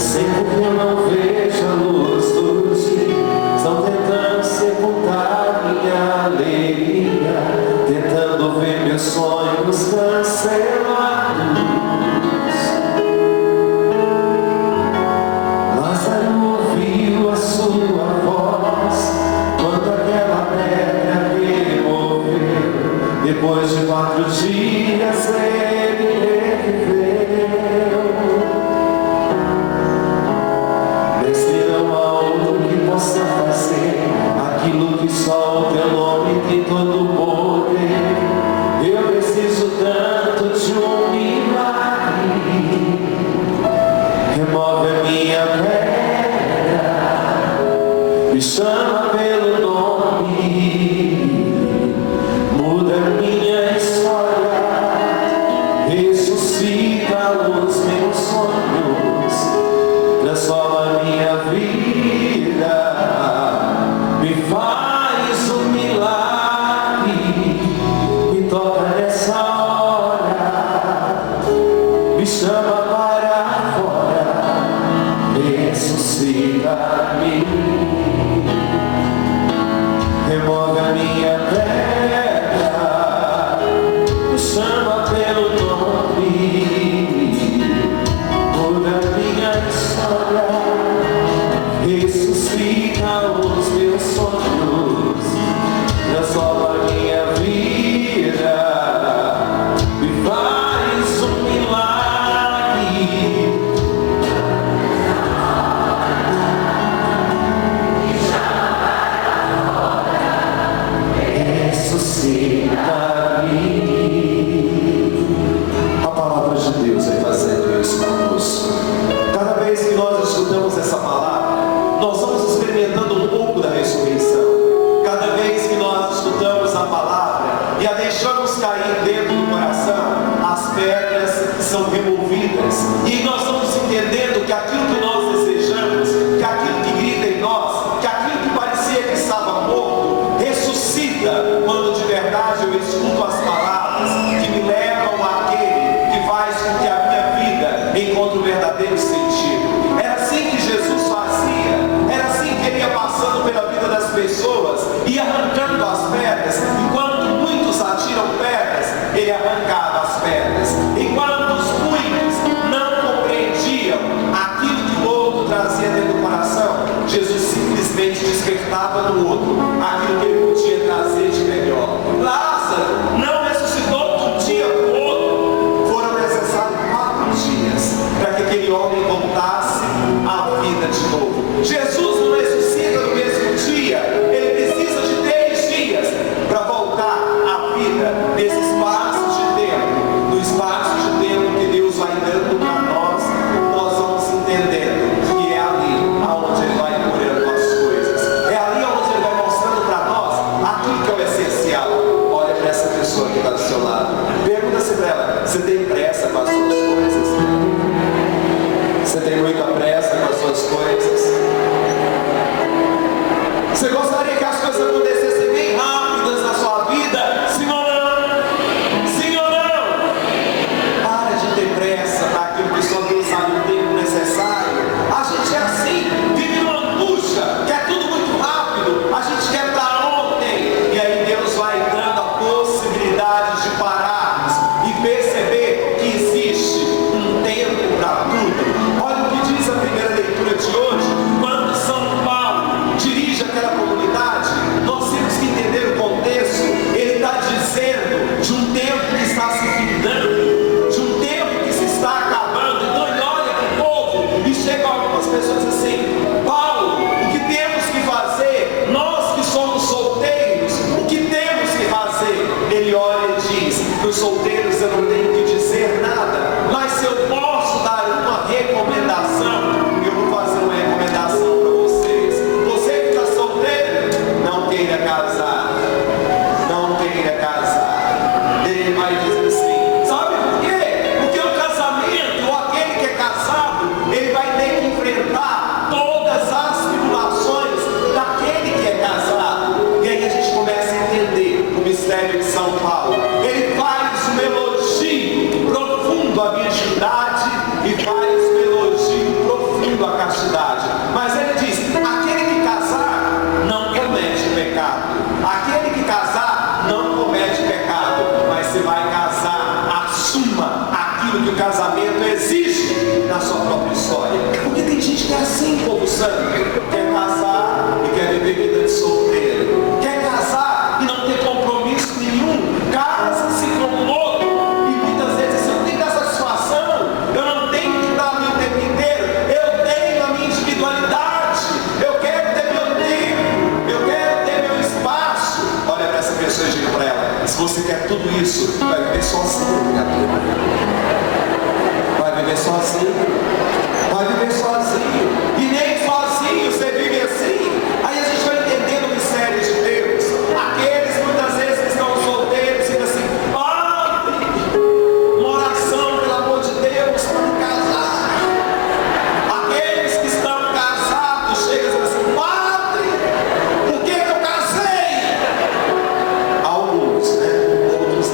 Sei porque eu não vejo a luz do dia, estão tentando sepultar minha alegria, tentando ver meus sonhos cancelados. Lázaro ouviu a sua voz quando aquela pedra removeu. Depois de 4 dias ele reviveu. Aquilo que só o teu nome tem todo o poder. Eu preciso tanto de um milagre. Remove a minha pedra, me chama pelo nome, muda a minha história, ressuscita os meus sonhos, transforma a minha vida. Me faz um milagre, me toca nessa hora, me chama para fora, ressuscita-me, remove a minha pedra, me chama pelo nome, muda a minha história, ressuscita os meus sonhos, transforma a minha vida, me faz um milagre, me chama para fora, ressuscita-me. A palavra de Deus vai fazendo isso conosco. Cada vez que nós escutamos essa palavra, nós vamos experimentando um pouco da ressurreição. Cada vez que nós escutamos a palavra e a deixamos cair dentro do coração, as pedras são removidas e nós vamos entendendo que aquilo que nós desejamos, que aquilo que grita em nós, que aquilo que parecia que estava morto, ressuscita quando de verdade eu escuto as palavras que me levam àquele que faz com que a minha vida encontre o verdadeiro sentido. Era assim que Jesus fazia, era assim que ele ia passando pela vida das pessoas e arrancando as pedras. Enquanto muitos atiram pedras, ele arrancava as pedras. Enquanto os muitos não compreendiam aquilo que o outro trazia dentro do coração, Jesus simplesmente despertava no outro aquilo que ele podia trazer de melhor. Lázaro não ressuscitou de um dia para o outro, foram necessários 4 dias para que aquele homem voltasse à vida de novo. Jesus não ressuscita no mesmo dia, ele precisa de 3 dias para voltar à vida nesse espaço de tempo. No espaço de tempo que Deus vai dando para nós, nós vamos entendendo que é ali onde ele vai curando as coisas, é ali onde ele vai mostrando para nós aquilo que é o essencial. Olha para essa pessoa que está do seu lado, pergunta-se para ela: você tem pressa com as suas coisas? Você tem muita pressa com as suas coisas? Você gostaria que as coisas acontecessem bem rápidas na sua vida? Sim ou não? Sim ou não? Para de ter pressa para aquilo que só Deus sabe o tempo necessário. A gente é assim, vive numa angústia, quer tudo muito rápido, a gente quer para ontem. E aí Deus vai dando a possibilidade de pararmos e perceber assuma aquilo que o casamento exige na sua própria história. Porque tem gente que é assim, povo santo, quer casar e quer viver vida de solteiro, quer casar e não ter compromisso nenhum, casa-se com o outro, e muitas vezes eu não tenho que dar satisfação, eu não tenho que dar o meu tempo inteiro, eu tenho a minha individualidade, eu quero ter meu tempo, eu quero ter meu espaço. Olha para essa pessoa e diga para ela: se você quer tudo isso, vai viver sozinho, criatura. Vai viver sozinho. Vai viver sozinho. E nem sozinho você vive assim. Aí a gente vai entendendo o mistério de Deus. Aqueles muitas vezes que estão solteiros ficam assim: padre, uma oração, pelo amor de Deus, para me casar. Aqueles que estão casados chegam assim: padre, por que eu casei? Alguns, né?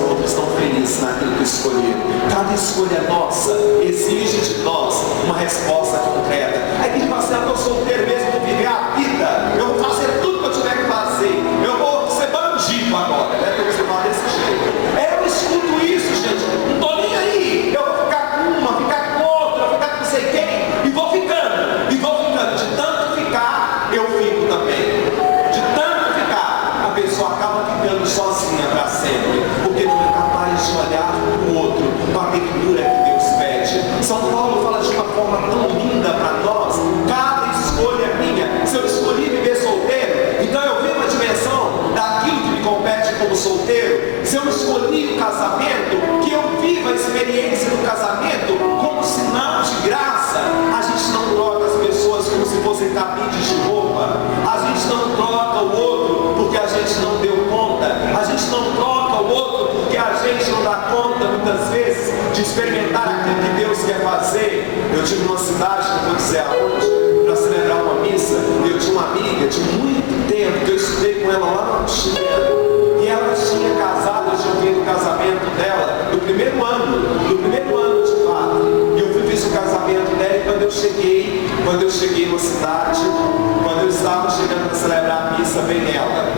Outros estão felizes naquilo que escolheram. Cada escolha nossa exige de nós uma resposta concreta. Aí tem gente que fala assim: eu estou solteiro mesmo, vou viver a vida, eu vou fazer tudo que eu tiver que fazer, eu vou ser bandido agora, né? Porque você fala desse jeito. Eu escuto isso, gente, não estou nem aí, eu vou ficar com uma, ficar com outra, vou ficar com não sei quem, e vou ficando, de tanto ficar, eu fico também, de tanto ficar, a pessoa acaba ficando sozinha para sempre, porque não é capaz de olhar para o outro, com a ternura que Deus pede. São Paulo fala de uma forma tão linda para nós: cada escolha é minha. Se eu escolhi viver solteiro, então eu vivo a dimensão daquilo que me compete como solteiro. Se eu escolhi o casamento, que eu viva a experiência do casamento como sinal de graça. A gente não troca as pessoas como se fossem cabides de roupa. A gente não troca o outro porque a gente não deu conta. A gente não troca o outro porque a gente não dá conta, muitas vezes, de experimentar aquilo que Deus quer fazer. Eu tive uma cidade, não vou dizer aonde, para celebrar uma missa, e eu tinha uma amiga de muito tempo, que eu estudei com ela lá no Chile, e ela tinha casado, eu tinha ouvido o casamento dela, no primeiro ano de fato, e eu fiz o casamento dela, e quando eu cheguei na cidade, quando eu estava chegando para celebrar a missa, vem ela,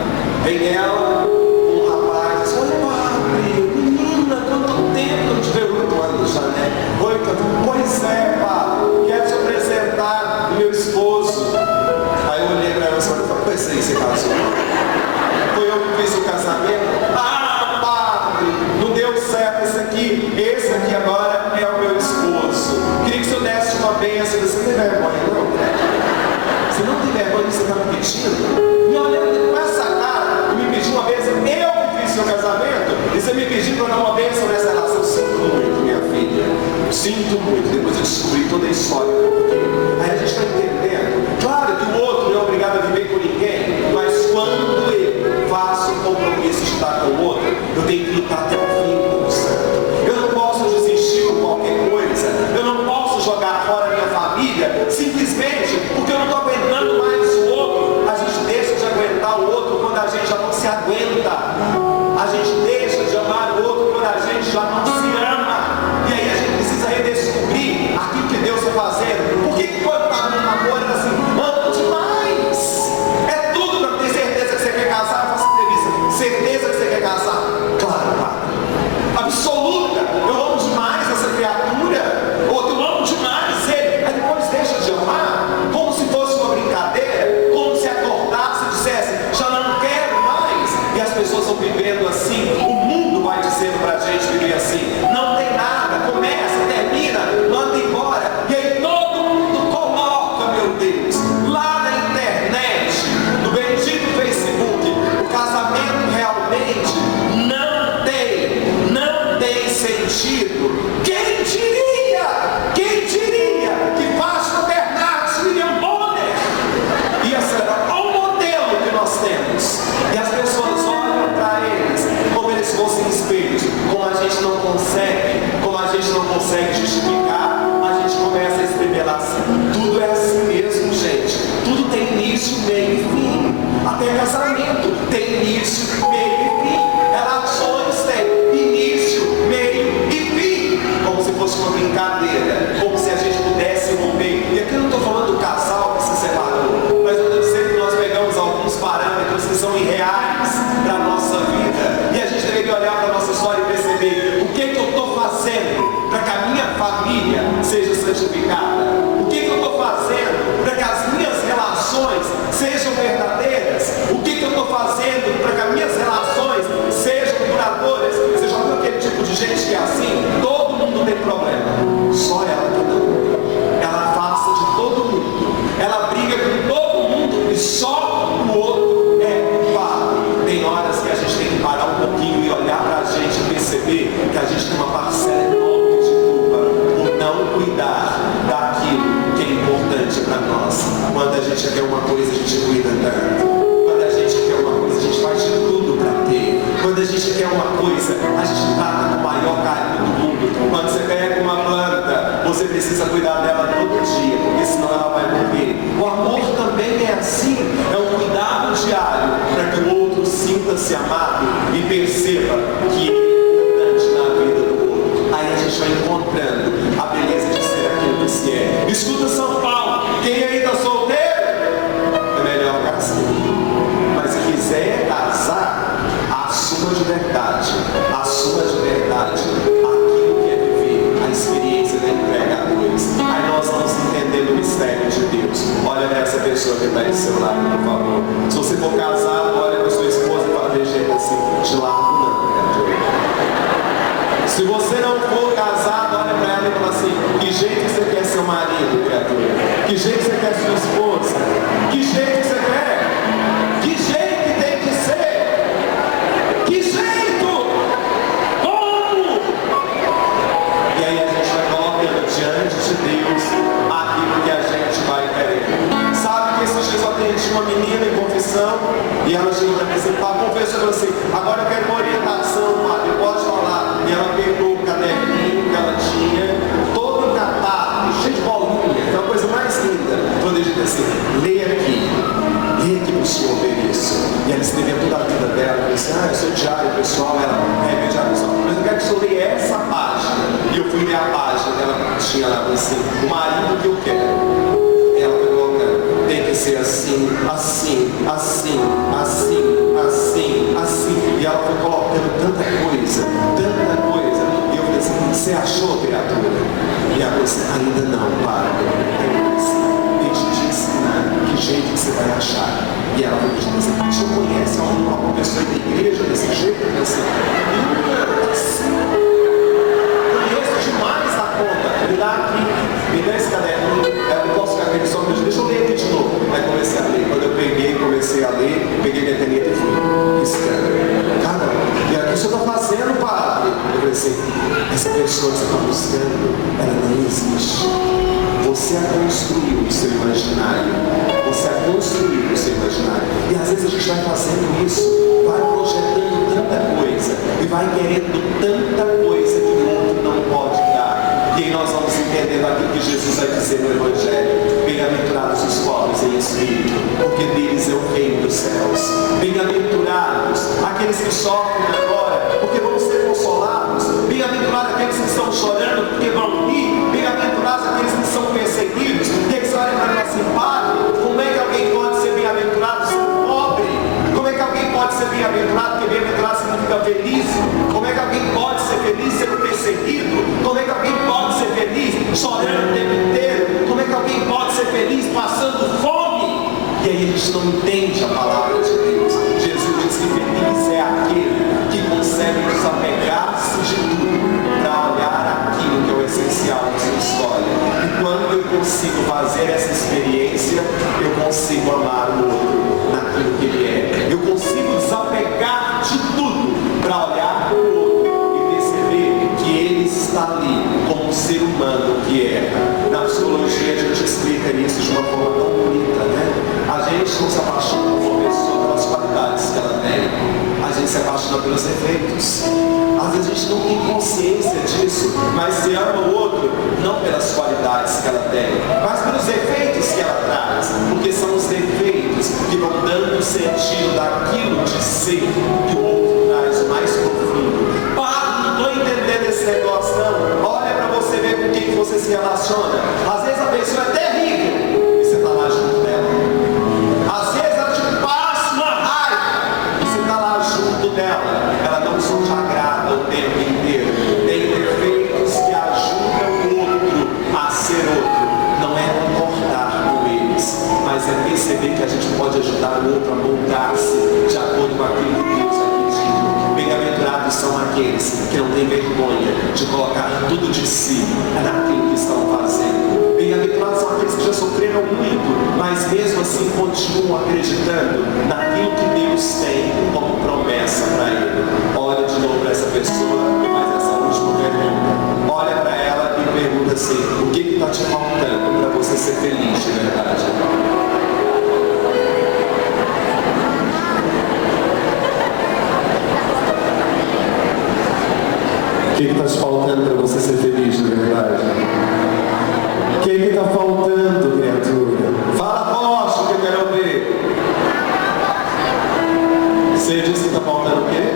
um rapaz: oi padre, menina, quanto tempo, não te vejo 8 anos já, né? Pois é, padre, quero te apresentar o meu esposo. Aí eu olhei para ela e falei: pois é, você casou? Foi eu que fiz o casamento? Ah, padre, não deu certo esse aqui agora é o meu esposo. Queria que o senhor desse uma bênção. Você não tem vergonha, não? Você não tem vergonha que você está me pedindo? Me olhando com essa cara, me pediu uma bênção, eu que fiz seu casamento, e você me pediu para dar uma bênção nessa relação. Eu sinto muito, minha filha, sinto muito. Depois eu descobri toda a história do porquê. Aí a gente está entendendo. Claro que o outro não é obrigado a viver com ninguém, mas quando eu faço um compromisso de estar com o outro, eu tenho que lutar até o fim, como santo. Eu não posso desistir por qualquer coisa, eu não posso jogar fora a minha família, simplesmente porque eu não estou aguentando mais o outro. A gente deixa de aguentar o outro quando a gente já não se aguenta. A gente deixa de amar o outro quando a gente já não se ama. E aí a gente precisa redescobrir aquilo que Deus está fazendo. Por que quando está no namoro era assim: amo demais? É tudo para ter certeza que você quer casar. Eu faço entrevista: certeza que você quer casar? Claro, padre. Absoluta. Eu amo demais essa criatura. Ou eu amo demais ele. Aí depois deixa de amar, como se fosse uma brincadeira, como se acordasse e dissesse: já não quero mais. E as pessoas estão vivendo assim. O mundo vai dizendo para a gente viver assim: não tem nada, começa, termina, manda embora. E aí todo mundo coloca, meu Deus, lá na internet, no bendito Facebook, o casamento realmente não tem sentido. Quem diria que Vasco Bernardes, William Bonner ia ser o modelo que nós temos? E as pessoas olham para eles como eles fossem espelhos. Como a gente não consegue justificar, a gente começa a escrever assim: tudo é assim mesmo, gente. Tudo tem início, meio e fim. Até casamento tem início, meio e fim. Relações têm início, meio e fim. Como se fosse uma brincadeira, como se a gente pudesse romper. E aqui eu não estou falando do casal que se separou, mas eu estou dizendo que nós pegamos alguns parâmetros que são irreais para a nossa vida, e a gente deveria olhar para a nossa história e perceber: o que eu estou fazendo família seja santificada? O que eu estou fazendo para que as minhas relações sejam verdadeiras? O que eu estou fazendo para que as minhas relações sejam duradouras? Você já viu aquele tipo de gente que é assim? Todo mundo tem problema, só ela que não. Ela afasta de todo mundo, ela briga com todo mundo e só o outro é culpado. Tem horas que a gente tem que parar um pouquinho e olhar para a gente e perceber que a gente tem uma parcela enorme de culpa por não cuidar daquilo que é importante para nós. Quando a gente quer uma coisa, a gente cuida tanto. Quando a gente quer uma coisa, a gente faz de tudo para ter. Quando a gente quer uma coisa, a gente trata com o maior carinho do mundo. Quando você pega uma planta, você precisa cuidar dela todo dia, porque senão ela vai morrer. O amor também é assim, é um cuidado diário para que o outro sinta-se amado e perceba que ele é importante na vida do outro. Aí a gente vai encontrando a beleza de ser aquilo que se é. Escuta São Paulo, quem aí está solteiro, é melhor casar. Mas se quiser casar, assuma de verdade, assuma de verdade aquilo que é viver, a experiência da entrega a dois. Aí nós vamos entendendo o mistério de Deus. Olha essa pessoa que está em seu lado, por favor. Se você for casado, olha para sua esposa e fala de jeito assim, te largo não, criatura. Se você não for casado, olha para ela e fala assim, que jeito que você quer seu marido, criatura? Que jeito que você quer sua esposa? Que jeito que você quer? Que jeito que tem que ser? Que jeito? Como? E aí a gente vai colocando diante de Deus aquilo que a gente vai querer. Sabe que esses dias eu atendi uma menina em confissão e ela chegou para mim assim, confessou assim, agora eu quero uma orientação, padre, pode falar. E ela pegou o caderninho que ela tinha, todo encatado, cheio de bolinha, que é uma coisa mais linda. Quando eu disse assim, leia aqui para o senhor ver isso. E ela escreveu toda a vida dela, eu disse, eu sou diário pessoal, ela é meu diário pessoal, mas eu quero que o senhor leia essa página. E eu fui ler a página, ela tinha lá assim, o marido que eu quero. Ela foi colocando, tem que ser assim, assim, assim, assim, assim, assim. E ela foi colocando tanta coisa, tanta coisa. E eu falei assim, você achou, criatura? E ela disse, ainda não, para. Aí eu disse, deixa eu te ensinar que jeito que você vai achar. E ela foi pedindo assim, o senhor conhece alguma pessoa da igreja desse jeito? Eu disse, conheço demais a conta. Me dá aqui, me dá esse caderninho. Eu posso ficar aqui só, deixa eu ler aqui de novo. Aí comecei a ler. Quando eu comecei a ler, peguei minha caneta e fui riscando. Caramba, e aqui o senhor está fazendo, padre? Eu pensei, essa pessoa que você está buscando, ela não existe. Você a construiu no seu imaginário. Você a construiu no seu imaginário. E às vezes a gente vai fazendo isso, vai projetando tanta coisa e vai querendo tanta coisa que o outro não pode dar. E aí nós vamos entendendo aquilo que Jesus vai dizer no Evangelho. Bem-aventurados os pobres em espírito, porque deles é o reino dos céus. Bem-aventurados aqueles que sofrem agora, porque vão ser consolados. Bem-aventurados aqueles que estão chorando, porque vão rir. Bem-aventurados aqueles que são perseguidos. E eles olham para nós assim, padre, como é que alguém pode ser bem-aventurado sendo pobre? Como é que alguém pode ser bem-aventurado? Porque bem-aventurado significa feliz. Como é que alguém pode ser feliz sendo perseguido? Como é que alguém pode ser feliz chorando o tempo inteiro? Como é que alguém pode ser feliz passando fome? E aí a gente não entende a palavra de Deus. Jesus diz que feliz é aquele que consegue desapegar-se de tudo para olhar aquilo que é o essencial da sua história. E quando eu consigo fazer essa experiência, eu consigo amar o outro naquilo que ele é. Eu consigo desapegar de tudo para olhar para o outro e perceber que ele está ali como um ser humano que é. Na psicologia a gente explica isso de uma forma tão bonita, né? A gente não se apaixona por uma pessoa pelas qualidades que ela tem, a gente se apaixona pelos defeitos. Às vezes a gente não tem consciência disso, mas se ama o outro não pelas qualidades que ela tem, mas pelos defeitos que ela traz, porque são os defeitos que vão dando sentido daquilo de ser que o outro traz mais profundo. Padre, não estou entendendo esse negócio não. Olha para você ver com quem você se relaciona. Às vezes a pessoa é terrível e você está lá junto dela. Às vezes ela te passa uma raiva e você está lá junto dela. Ela não só te agrada o tempo inteiro. Tem defeitos que ajudam o tudo de si, é naquilo que estão fazendo. Bem-aventurados são aqueles que já sofreram muito, mas mesmo assim continuam acreditando naquilo que Deus tem como promessa para ele. Olha de novo para essa pessoa e faz essa última pergunta. Olha para ela e pergunta assim: o que está te faltando para você ser feliz de verdade? O que está te faltando para você ser feliz de verdade? O que está faltando, criatura? Fala forte que eu quero ouvir. Você disse que está faltando o quê?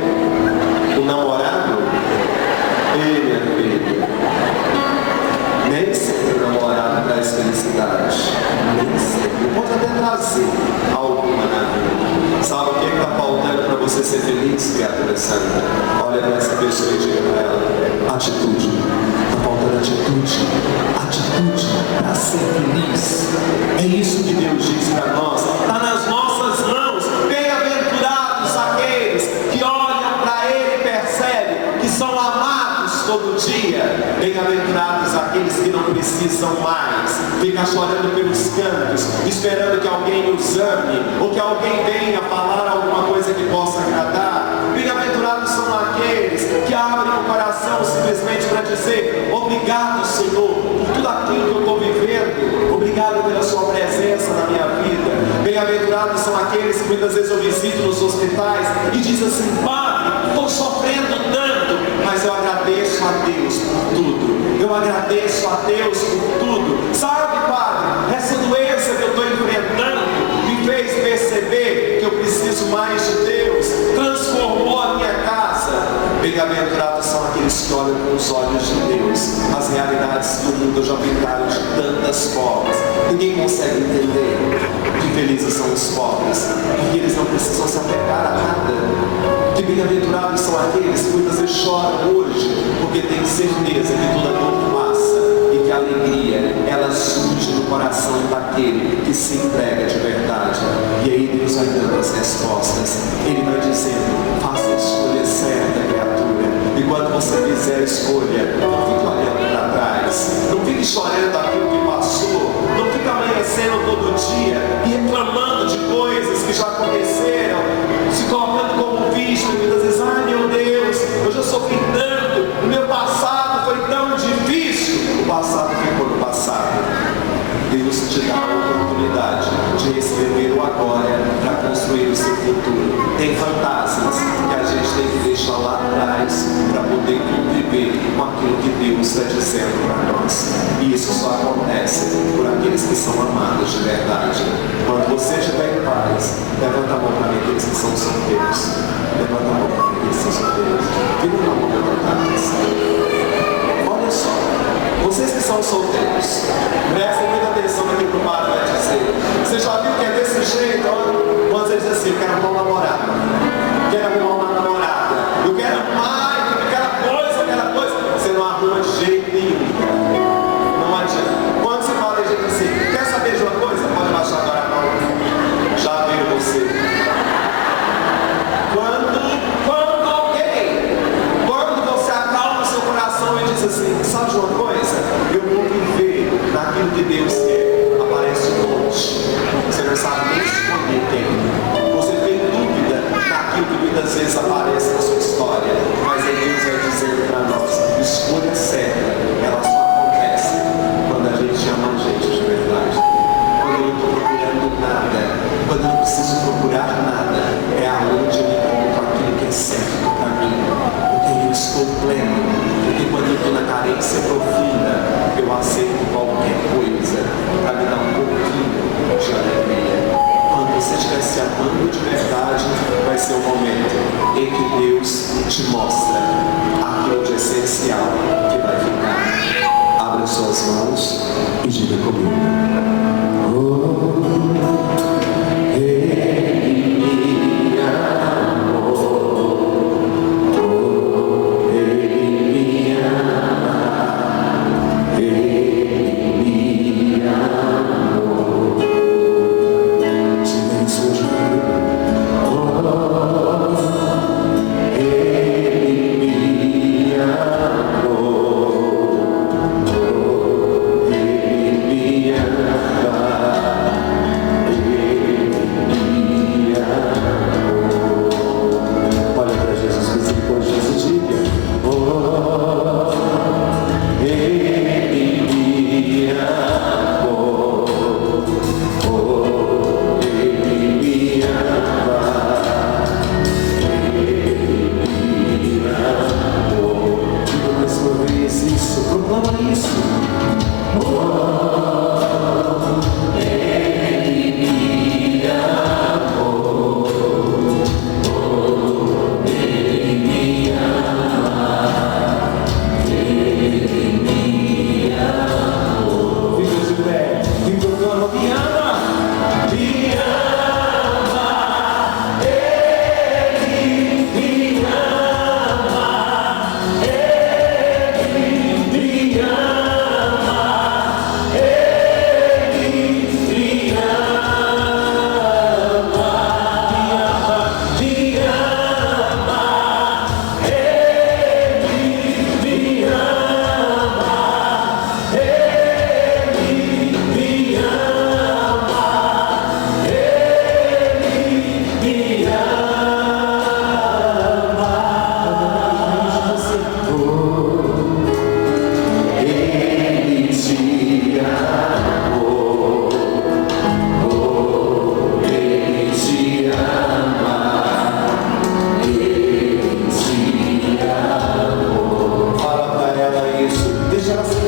Um namorado? Ei, minha filha. Nem sempre o namorado traz felicidade. Nem sempre. Pode até trazer alguma na vida. Sabe o que está faltando para você ser feliz, criatura santa? Olha para essa pessoa e diga para ela: atitude. Está faltando atitude. Atitude para ser feliz. É isso que Deus diz para nós. Está nas nossas mãos. Bem-aventurados aqueles que olham para Ele e percebem que são amados todo dia. Bem-aventurados aqueles que não precisam mais ficar chorando pelos cantos, esperando que alguém os ame ou que alguém venha falar alguma coisa que possa agradar. Bem-aventurados são aqueles que abrem o coração simplesmente para dizer: obrigado, Senhor, por tudo aquilo que eu estou vivendo. Obrigado pela sua presença na minha vida. Bem-aventurados são aqueles que muitas vezes eu visito nos hospitais e dizem assim: Padre, estou sofrendo tanto, mas eu agradeço a Deus por tudo. Eu agradeço a Deus por tudo. Sabe, Padre, essa doença que eu estou enfrentando me fez perceber que eu preciso mais de Deus. Transformou a minha casa. Bem-aventurados são aqueles que olham com os olhos de Deus. As realidades do mundo já pintaram de tantas formas. Ninguém consegue entender que felizes são os pobres, porque eles não precisam se apegar a nada. Que bem-aventurados são aqueles que muitas vezes choram hoje, porque têm certeza que toda dor passa e que a alegria, ela surge no coração daquele que se entrega de verdade. E aí Deus vai dando as respostas. Ele vai dizendo: faça a escolha certa, criatura. E quando você fizer a escolha, não fique olhando para trás, não fique chorando aquilo que passou, não fique amanhecendo todo dia e reclamando de coisas que já aconteceram, se colocando como vítima, e muitas vezes: ai meu Deus, eu já sofri tanto, o meu passado foi tão difícil. O passado ficou no passado. Deus te dá a oportunidade de escrever o agora para construir o seu futuro. Tem fantasmas que a gente tem que deixar lá atrás para poder conviver com aquilo que Deus está dizendo para nós. E isso só acontece por aqueles que são amados de verdade. Quando você estiver em paz, levanta a mão para mim, aqueles que são solteiros. Levanta a mão para mim, aqueles que são solteiros. Fica com a mão levantada. Olha só, vocês que são solteiros, prestem muita atenção naquilo que o padre vai dizer. Você já viu que é desse jeito? Quando você diz assim: eu quero arrumar um namorado, quero arrumar uma namorada, eu quero mais, aquela coisa, você não arruma de jeito nenhum. Não adianta. Quando você fala de jeito assim: quer saber de uma coisa? Pode baixar agora a mão. Já veio você. Quando você acalma o seu coração e diz assim: sabe de uma coisa? Eu vou viver naquilo que Deus quer. Aparece um monte. Você não sabe nem escolher quem. Você tem dúvida naquilo que muitas vezes aparece na sua história. Mas aí Deus vai dizendo para nós: escolha certa, ela só acontece quando a gente ama a gente de verdade. Quando eu não estou procurando nada, quando eu não preciso procurar nada, é aonde eu encontro aquilo que é certo para mim. Porque eu estou pleno. Porque quando eu estou na carência profunda, isso, proclama isso. Deixa ela